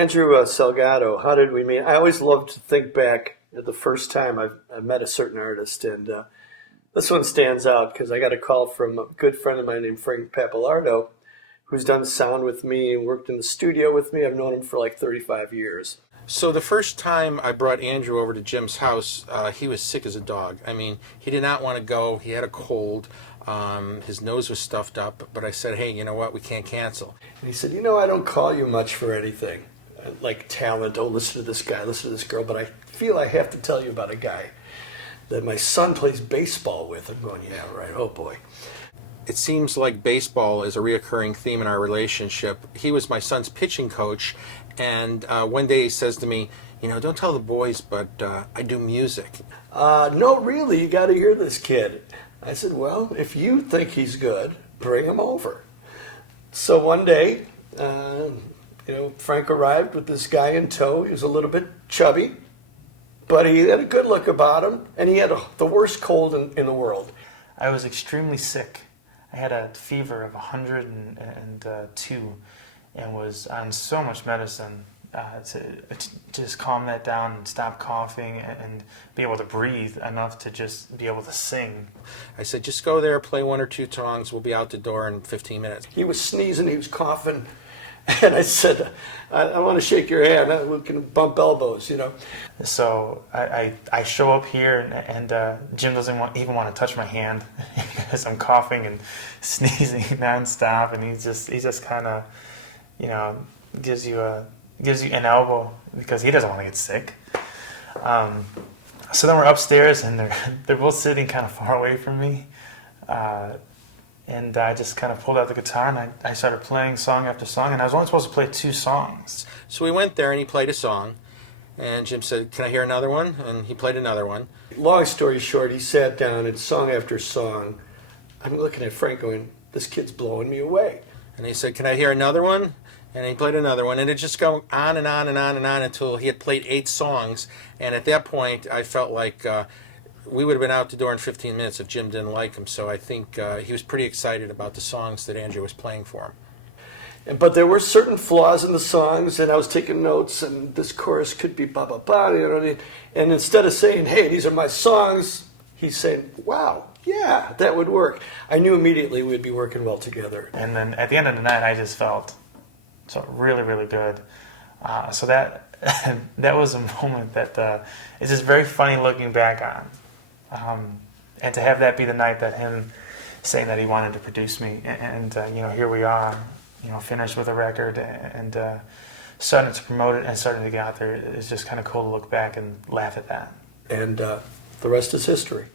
Andrew Salgado, how did we meet? I always love to think back at the first time I met a certain artist, and this one stands out because I got a call from a good friend of mine named Frank Pappalardo, who's done sound with me and worked in the studio with me. I've known him for like 35 years. So the first time I brought Andrew over to Jim's house, he was sick as a dog. I mean, he did not want to go. He had a cold. His nose was stuffed up. But I said, hey, you know what? We can't cancel. And he said, you know, I don't call you much for anything, like talent. Oh, listen to this guy, listen to this girl. But I feel I have to tell you about a guy that my son plays baseball with. I'm going, yeah, right. Oh, boy. It seems like baseball is a reoccurring theme in our relationship. He was my son's pitching coach, and one day he says to me, you know, don't tell the boys, but I do music. No, really, you got to hear this kid. I said, well, if you think he's good, bring him over. So one day, Frank arrived with this guy in tow. He was a little bit chubby, but he had a good look about him, and he had the worst cold in the world. I was extremely sick. I had a fever of 102 and was on so much medicine to just calm that down and stop coughing and be able to breathe enough to just be able to sing. I said, just go there, play one or two songs. We'll be out the door in 15 minutes. He was sneezing, he was coughing, and I said, I want to shake your hand. We can bump elbows, you know. So I show up here, and Jim doesn't even want to touch my hand because I'm coughing and sneezing nonstop, and he's just kind of, gives you an elbow because he doesn't want to get sick. So then we're upstairs, and they're both sitting kind of far away from me. And I just kind of pulled out the guitar, and I started playing song after song, and I was only supposed to play 2 songs. So we went there, and he played a song, and Jim said, can I hear another one? And he played another one. Long story short, he sat down, and song after song, I'm looking at Frank going, this kid's blowing me away. And he said, can I hear another one? And he played another one, and it just go on and on and on and on until he had played 8 songs. And at that point, I felt like we would have been out the door in 15 minutes if Jim didn't like him. So I think he was pretty excited about the songs that Andrew was playing for him. But there were certain flaws in the songs, and I was taking notes, and this chorus could be ba ba ba, you know what I mean? And instead of saying, hey, these are my songs, he's saying, wow, yeah, that would work. I knew immediately we'd be working well together. And then at the end of the night, I just felt really, really good. So that that was a moment that is just very funny looking back on. And to have that be the night that him saying that he wanted to produce me, and here we are, finished with a record and starting to promote it and starting to get out there, it's just kind of cool to look back and laugh at that. And the rest is history.